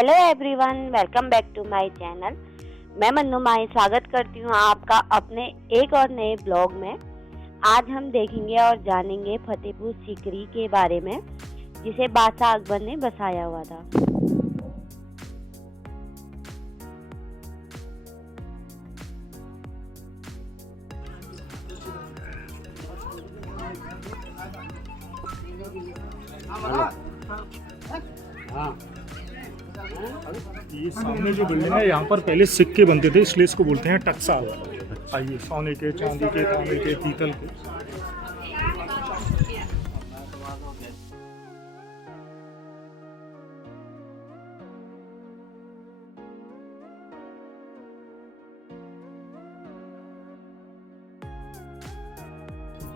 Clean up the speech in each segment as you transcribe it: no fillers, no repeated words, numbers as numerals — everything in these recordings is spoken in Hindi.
Hello everyone, welcome back to my channel. मैं मन्नू माही स्वागत करती हूँ आपका अपने एक और नए ब्लॉग में। आज हम देखेंगे और जानेंगे फतेहपुर सीकरी के बारे में, जिसे बादशाह अकबर ने बसाया हुआ था। ये सामने जो बिल्डिंग है, यहाँ पर पहले सिक्के बनते थे, इसलिए इसको बोलते हैं टकसाल। आइए, सोने के, चांदी के, तांबे के, पीतल के।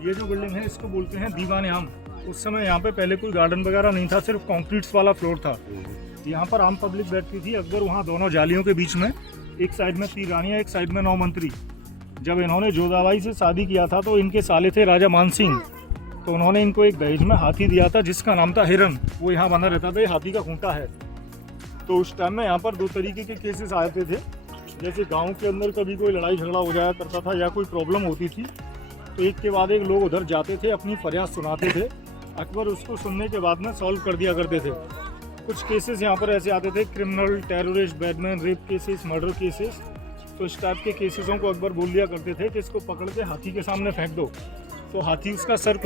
ये जो बिल्डिंग है, इसको बोलते हैं दीवान आम। उस समय यहाँ पे पहले कोई गार्डन वगैरह नहीं था, सिर्फ कंक्रीट्स वाला फ्लोर था। यहाँ पर आम पब्लिक बैठती थी। अकबर वहाँ दोनों जालियों के बीच में, एक साइड में 3 रानियाँ, एक साइड में 9 मंत्री। जब इन्होंने जोधाबाई से शादी किया था तो इनके साले थे राजा मानसिंह, तो उन्होंने इनको एक दहेज में हाथी दिया था जिसका नाम था हिरन। वो यहाँ बना रहता था, ये हाथी का खूंटा है। तो उस टाइम में यहाँ पर 2 तरीके के केसेस आते थे। जैसे गाँव के अंदर कभी कोई लड़ाई झगड़ा हो जाया करता था या कोई प्रॉब्लम होती थी, तो एक के बाद एक लोग उधर जाते थे, अपनी फरियाद सुनाते थे। अकबर उसको सुनने के बाद में सॉल्व कर दिया करते थे। कुछ केसेस यहाँ पर ऐसे आते थे, criminal, terrorist, badman, rape cases, murder cases. तो इस टाइप के केसेसों को अकबर बोल दिया करते थे कि इसको पकड़ के हाथी के सामने फेंक दो, तो हाथी उसका सर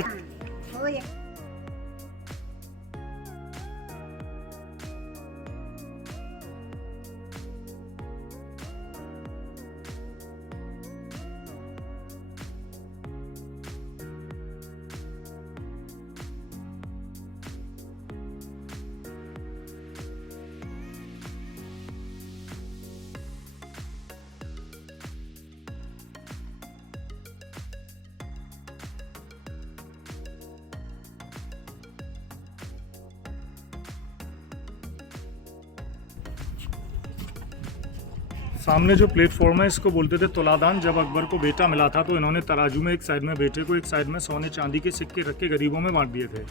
सामने जो प्लेटफॉर्म है, इसको बोलते थे तुलादान। जब अकबर को बेटा मिला था तो इन्होंने तराजू में एक साइड में बेटे को, एक साइड में सोने चांदी के सिक्के रख के गरीबों में बांट दिए थे।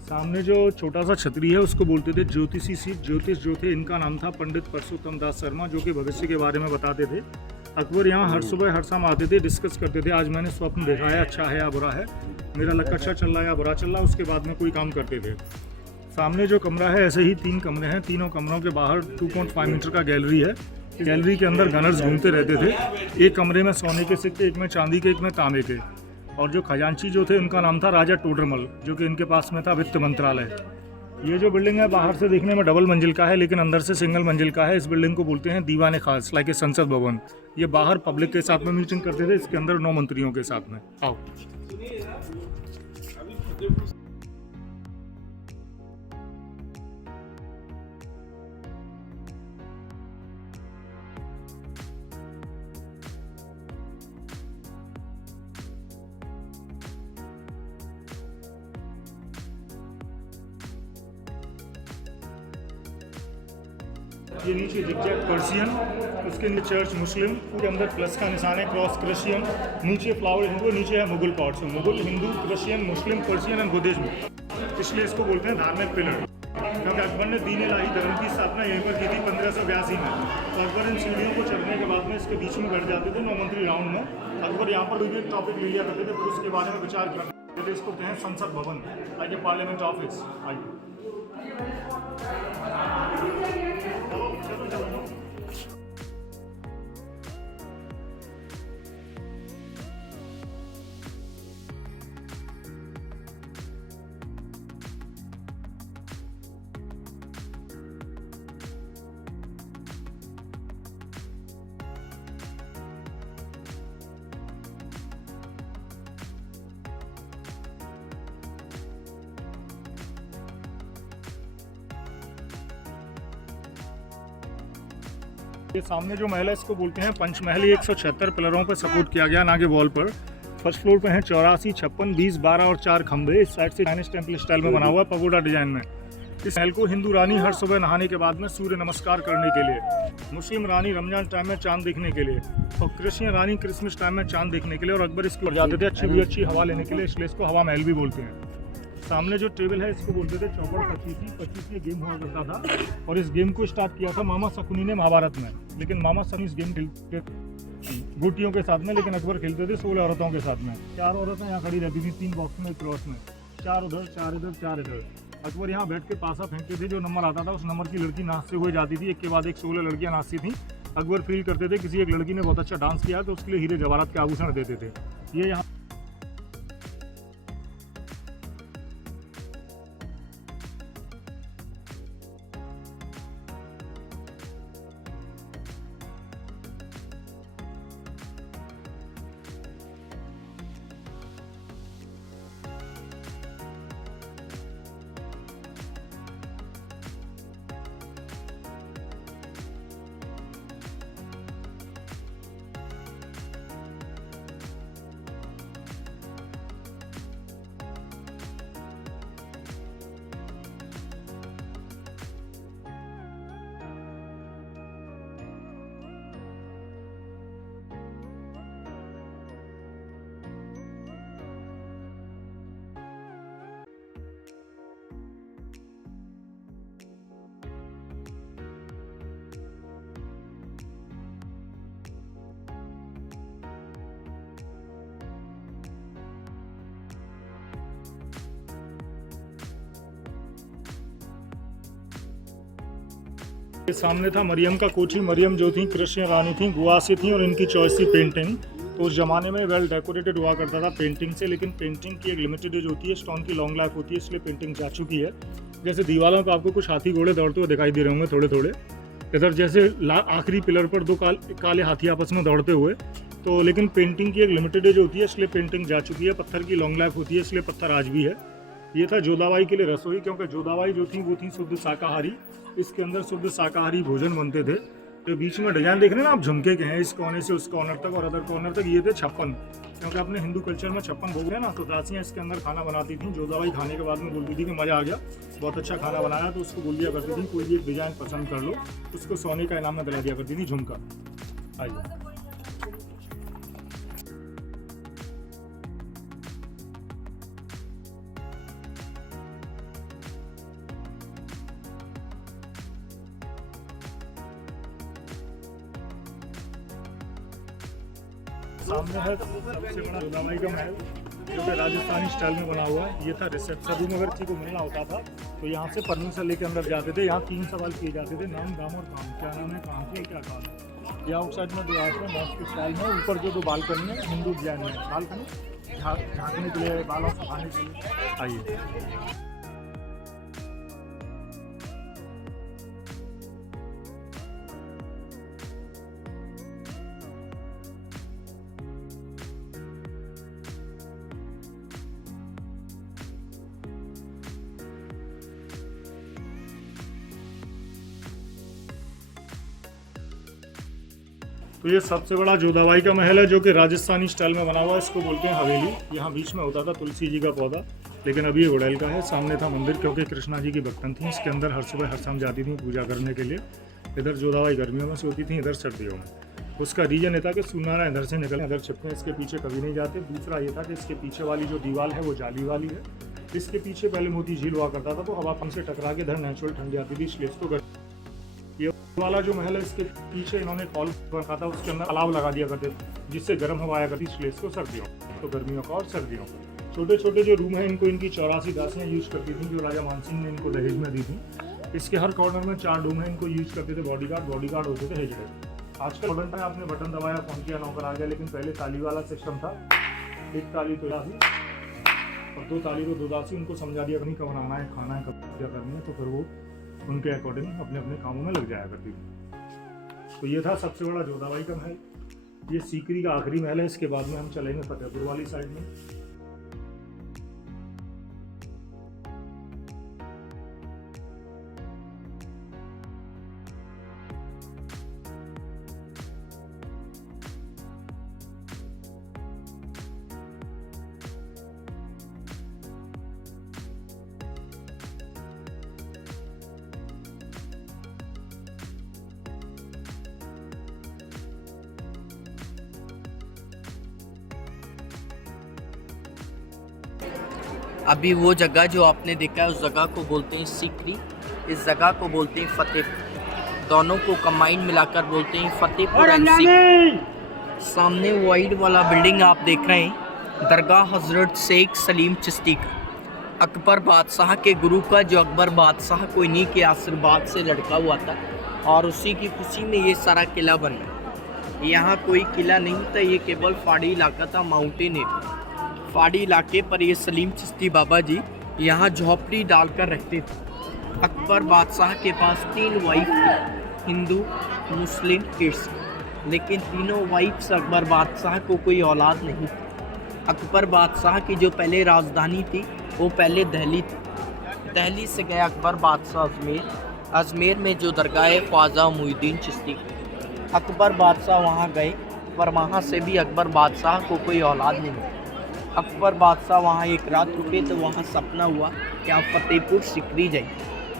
सामने जो छोटा सा छतरी है, उसको बोलते थे ज्योतिषी सीट। ज्योतिष जो थे, इनका नाम था पंडित परशुत्तम दास शर्मा, जो कि भविष्य के बारे में बताते थे। अकबर यहाँ हर सुबह हर शाम आते थे, डिस्कस करते थे, आज मैंने स्वप्न देखा है, अच्छा है या बुरा है, मेरा लक अच्छा चल रहा है या बुरा चल रहा है। उसके बाद में कोई काम करते थे। सामने जो कमरा है, ऐसे ही 3 कमरे हैं। तीनों कमरों के बाहर 2.5 मीटर का गैलरी है। गैलरी के अंदर गनर्स घूमते रहते थे। एक कमरे में सोने के सिक्के, एक में चांदी के, एक में तांबे के। और जो खजांची जो थे, उनका नाम था राजा टोडरमल, जो कि इनके पास में था वित्त मंत्रालय। ये जो बिल्डिंग है, बाहर से देखने में डबल मंजिल का है, लेकिन अंदर से सिंगल मंजिल का है। इस बिल्डिंग को बोलते हैं दीवान खास, लाइक ए संसद भवन। ये बाहर पब्लिक के साथ में मीटिंग करते थे, इसके अंदर 9 मंत्रियों के साथ में। आओ। ये नीचे जिगजैग पर्शियन, उसके नीचे चर्च मुस्लिम, पूरे अंदर प्लस का निशान है, क्रॉस क्रिश्चियन, नीचे फ्लावर हिंदू, नीचे है मुगल पॉट। से Mughal, Hindu, Christian, Muslim, Persian and Buddhism. इसलिए इसको बोलते हैं धार्मिक पिलर। क्योंकि अकबर ने दीन इलाही धर्म की स्थापना यहीं पर की थी 1582 में। तो अकबर इन सीढ़ियों को चढ़ने के बाद में इसके बीच में बैठ जाते थे 9 मंत्री राउंड में। अकबर यहाँ पर भी एक टॉपिक ले लिया करते थे, फिर उसके बारे में विचार करते थे। इसको कहते हैं संसद भवन, लाइक ए पार्लियामेंट ऑफिस। आइए। ये सामने जो महल है, इसको बोलते हैं पंचमहल। 176 पिलरों पर सपोर्ट किया गया, ना कि वॉल पर। फर्स्ट फ्लोर पे हैं 84, 56, 20, 12 और 4 खंभे। इस साइड से चाइनीज टेम्पल स्टाइल में बना हुआ, पगोडा डिजाइन में। इस महल को हिंदू रानी हर सुबह नहाने के बाद में सूर्य नमस्कार करने के लिए, मुस्लिम रानी रमजान टाइम में चांद देखने के लिए, और क्रिश्चियन रानी क्रिसमस टाइम में चांद देखने के लिए, और अकबर इसको जाते थे अच्छी हवा लेने के लिए, इसलिए इसको हवा महल भी बोलते हैं। सामने जो टेबल है इसको बोलते थे चौपड़ 25 में गेम हुआ करता था और इस गेम को स्टार्ट किया था मामा शकुनी ने महाभारत में। लेकिन मामा शकुनी इस गेम खेलते गोटियों के साथ में, लेकिन अकबर खेलते थे 16 औरतों के साथ में। 4 औरतें यहाँ खड़ी रहती थी 3 बॉक्स में क्रॉस में, 4 उधर 4 इधर 4 इधर। अकबर यहाँ बैठ के पासा फेंकते थे, जो नंबर आता था उस नंबर की लड़की नाचते हुए जाती थी। एक के बाद एक 16 लड़कियाँ नाचती थी। अकबर फील करते थे किसी एक लड़की ने बहुत अच्छा डांस किया तो उसके लिए हीरे जवाहरात के आभूषण देते थे। ये यहाँ सामने था मरियम का कोठी। मरियम जो थी कृष्ण रानी थी, गोवा से थी और इनकी चॉइस थी पेंटिंग। तो उस ज़माने में वेल डेकोरेटेड हुआ करता था पेंटिंग से, लेकिन पेंटिंग की एक लिमिटेड एज होती है, स्टोन की लॉन्ग लाइफ होती है, इसलिए पेंटिंग जा चुकी है। जैसे दीवारों पर आपको कुछ हाथी घोड़े दौड़ते हुए दिखाई दे रहे होंगे थोड़े थोड़े। इधर जैसे आखिरी पिलर पर 2 काले हाथी आपस में दौड़ते हुए। तो लेकिन पेंटिंग की एक लिमिटेड एज होती है, इसलिए पेंटिंग जा चुकी है। पत्थर की लॉन्ग लाइफ होती है, इसलिए पत्थर आज भी है। ये था जोधाबाई के लिए रसोई, क्योंकि जोधाबाई जो थी वो थी शुद्ध शाकाहारी। इसके अंदर शुद्ध शाकाहारी भोजन बनते थे। तो बीच में डिजाइन देख रहे हैं ना आप, झुमके के हैं इस कोने से उस कॉर्नर तक और अदर कॉर्नर तक। ये थे 56, क्योंकि अपने हिंदू कल्चर में 56 भोग है ना, तो दासियाँ इसके अंदर खाना बनाती थी। जोधाबाई खाने के बाद में बोलती थी कि मज़ा आ गया, बहुत अच्छा खाना बनाया, तो उसको बोल दिया करती थी कोई भी एक डिजाइन पसंद कर लो, उसको सोने का इनाम में दिला दिया करती थी झुमका। आइए सामने है सबसे बड़ा जोधाबाई का महल, जो कि राजस्थानी स्टाइल में बना हुआ है। ये था रिसेप्शन रूम। अगर किसी को मिलना होता था तो यहाँ से परमिशन लेके अंदर जाते थे। यहाँ 3 सवाल किए जाते थे, नाम, दाम और काम। क्या नाम है, काम किया, क्या काम है। यहाँ आउटसाइड में 2 है मॉस्क स्टाइल में। ऊपर जो 2 बालकनी है हिंदू डिजाइन में, बालकनी झाँकने के लिए, बालों सुखाने के लिए। आइए तो ये सबसे बड़ा जोधाबाई का महल है, जो कि राजस्थानी स्टाइल में बना हुआ है। इसको बोलते हैं हवेली। यहाँ बीच में होता था तुलसी जी का पौधा, लेकिन अभी ये गुड़ैल का है। सामने था मंदिर, क्योंकि कृष्णा जी की भक्तन थी। इसके अंदर हर सुबह हर शाम जाती थी पूजा करने के लिए। इधर जोधाबाई गर्मियों में सोती थी, इधर सर्दियों में। उसका रीजन ये था कि सूनारा इधर से निकले इधर छिपते हैं, इसके पीछे कभी नहीं जाते। दूसरा ये था कि इसके पीछे वाली जो दीवार है वो जाली वाली है। इसके पीछे पहले मोती झील हुआ करता था, तो हवा पंख से टकरा के इधर नेचुरल ठंडी आती थी, इसलिए इसको ये वाला जो महल है इसके पीछे इन्होंने कॉल रखा था, उसके अंदर अलाव लगा दिया करते, जिससे गर्म हवा आया करती, इसलिए इसको सर्दियों, तो गर्मियों का और सर्दियों का। छोटे छोटे जो रूम है इनको इनकी 84 दासियाँ यूज करती थी, जो राजा मानसिंह ने इनको दहेज में दी थी। इसके हर कॉर्नर में 4 रूम है, इनको यूज करते थे बॉडीगार्ड होते थे हेजड़े। आजकल मॉडर्न टाइम आपने बटन दबाया फोन किया नौकर आ गया, लेकिन पहले ताली वाला सिस्टम था। 1 ताली तो दासी और 2 ताली को 2 दासी, उनको समझा दिया कहीं कब आना है, खाना है, कब क्या करनी है, तो फिर वो उनके अकॉर्डिंग अपने अपने कामों में लग जाया करती थी। तो ये था सबसे बड़ा जोधाबाई का महल। ये सीकरी का आखिरी महल है। इसके बाद में हम चलेंगे फतेहपुर वाली साइड में। अभी वो जगह जो आपने देखा है उस जगह को बोलते हैं सीकरी, इस जगह को बोलते हैं फतेहपुर। दोनों को कंबाइन मिलाकर बोलते हैं फतेहपुर एंड सीकरी। सामने वाइड वाला बिल्डिंग आप देख रहे हैं दरगाह हज़रत शेख सलीम चिश्ती का, अकबर बादशाह के गुरु का, जो अकबर बादशाह को इन्हीं के आशीर्वाद से लड़का हुआ था और उसी की खुशी में ये सारा किला बना। यहाँ कोई किला नहीं था, ये केवल पहाड़ी इलाका था, माउंटेन एरिया। पहाड़ी इलाके पर ये सलीम चिश्ती बाबा जी यहाँ झोपड़ी डालकर रहते थे। अकबर बादशाह के पास 3 वाइफ थी, हिंदू, मुस्लिम, ईसाई, लेकिन तीनों वाइफ से अकबर बादशाह को कोई औलाद नहीं थी। अकबर बादशाह की जो पहले राजधानी थी वो पहले दिल्ली थी। दिल्ली से गया अकबर बादशाह अजमेर। अजमेर में जो दरगाह ख्वाजा मुईनुद्दीन चिश्ती, अकबर बादशाह वहाँ गए, पर वहाँ से भी अकबर बादशाह को कोई औलाद नहीं। अकबर बादशाह वहाँ एक रात रुके तो वहाँ सपना हुआ कि आप फतेहपुर सीकरी जाइए,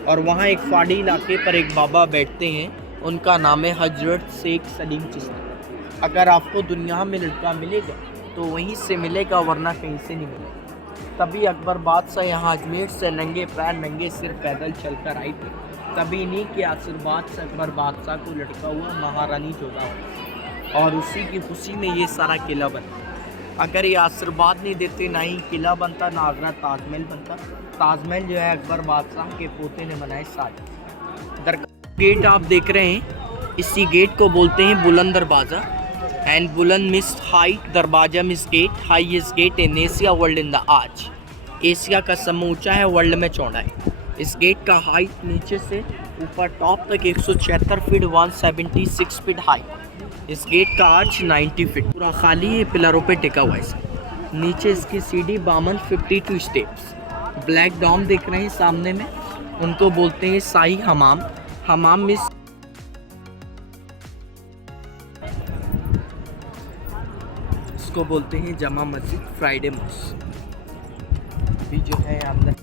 और वहाँ एक पहाड़ी इलाके पर एक बाबा बैठते हैं, उनका नाम है हज़रत शेख सलीम चिश्ती। अगर आपको दुनिया में लड़का मिलेगा तो वहीं से मिलेगा, वरना कहीं से नहीं मिलेगा। तभी अकबर बादशाह यहाँ अजमेर से नंगे पैर नंगे सिर पैदल चलकर आए थे। तभी इन्हीं के आशीर्वाद से अकबर बादशाह को लड़का हुआ, महारानी जोधा, और उसी की खुशी में ये सारा किला बना। अगर ये आशीर्वाद नहीं देते ना ही किला बनता, ना आगरा ताजमहल बनता। ताजमहल जो है अकबर बादशाह के पोते ने बनाए साथ। दरगाह गेट आप देख रहे हैं, इसी गेट को बोलते हैं बुलंद Darwaza. And buland means height, darwaza means gate, highest gate in Asia world in the आज। एशिया का सबसे ऊंचा है, वर्ल्ड में चौड़ा है। इस गेट का हाइट नीचे से ऊपर टॉप तक 176 फीट 176 फीट हाइट। इस गेट का आर्च 90 फीट पूरा खाली है, पिलरों पे टिका हुआ है। नीचे इसकी सीढ़ी 52 स्टेप्स। ब्लैक डॉम देख रहे हैं सामने में, उनको बोलते हैं शाही हमाम। हमाम में इसको बोलते हैं जमा मस्जिद, फ्राइडे मॉस्क। अभी जो है अंदर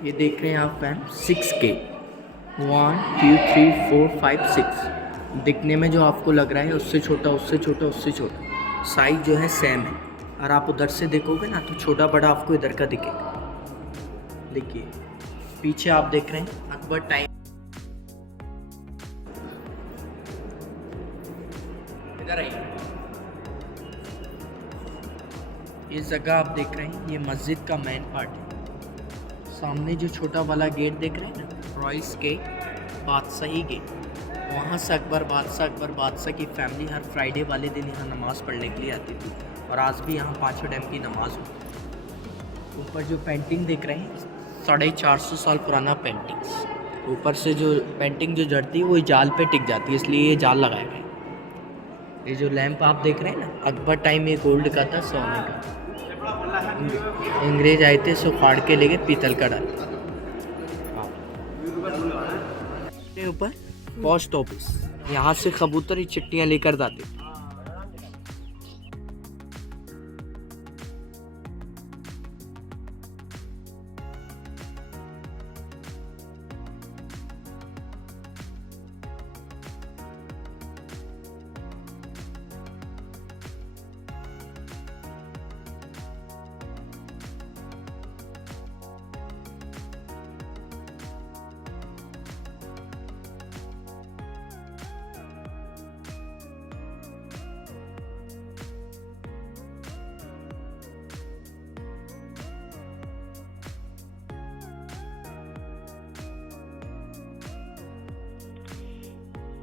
ये देख रहे हैं आप फैन 6K 1 2 3 4 5 6 दिखने में जो आपको लग रहा है उससे छोटा, उससे छोटा, उससे छोटा। साइज जो है सेम है, और आप उधर से देखोगे ना तो छोटा बड़ा आपको इधर का दिखेगा। देखिए पीछे आप देख रहे हैं अकबर टाइम। इधर आइए, ये जगह आप देख रहे हैं, ये मस्जिद का मेन पार्ट है। सामने जो छोटा वाला गेट देख रहे हैं ना, रॉयस गेट, बादशाही गेट, वहाँ से अकबर बादशाह की फैमिली हर फ्राइडे वाले दिन यहाँ नमाज़ पढ़ने के लिए आती थी, और आज भी यहाँ 5 टाइम की नमाज होती। ऊपर जो पेंटिंग देख रहे हैं 450 साल पुराना पेंटिंग्स। ऊपर से जो पेंटिंग जो जड़ती है वो जाल पे टिक जाती है, इसलिए ये जाल लगाया गया है। ये जो लैंप आप देख रहे हैं ना, अकबर टाइम ये गोल्ड का था, सोने का। अंग्रेज आए थे सो फाड़ के लेके पीतल का डाल। ऊपर पोस्ट ऑफिस, यहाँ से कबूतर ही चिट्ठियाँ लेकर जाते।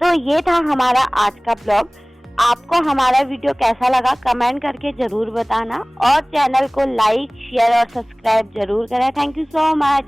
तो ये था हमारा आज का ब्लॉग। आपको हमारा वीडियो कैसा लगा कमेंट करके ज़रूर बताना, और चैनल को लाइक, शेयर और सब्सक्राइब ज़रूर करें। Thank you so much.